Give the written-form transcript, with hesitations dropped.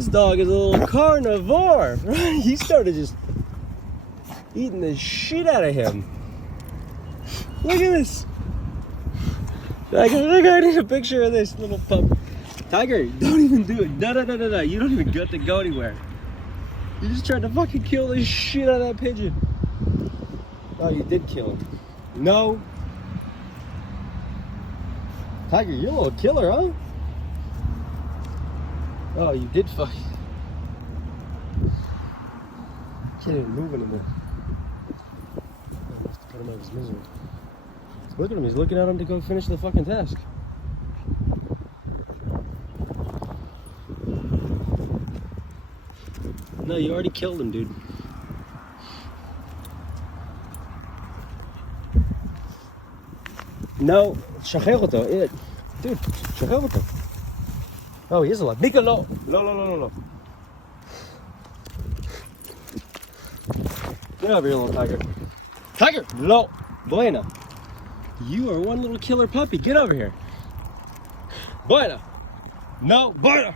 This dog is a little carnivore, right? He started just eating the shit out of him. Look at this. I need a picture of this little pup. Tiger, don't even do it. No. You don't even get to go anywhere. You just tried to fucking kill the shit out of that pigeon. Oh, you did kill him. No. Tiger, you're a little killer, huh? Oh, you did fuck. Can't even move anymore. I must have put him out of his misery. Look at him, he's looking at him to go finish the fucking task. No, you already killed him, dude. No, שחרר אותו. Dude, שחרר אותו. Oh, he is alive. Mika, no. No. Get over here, little tiger. Tiger! No. Buena. You are one little killer puppy. Get over here. Buena. No. Buena.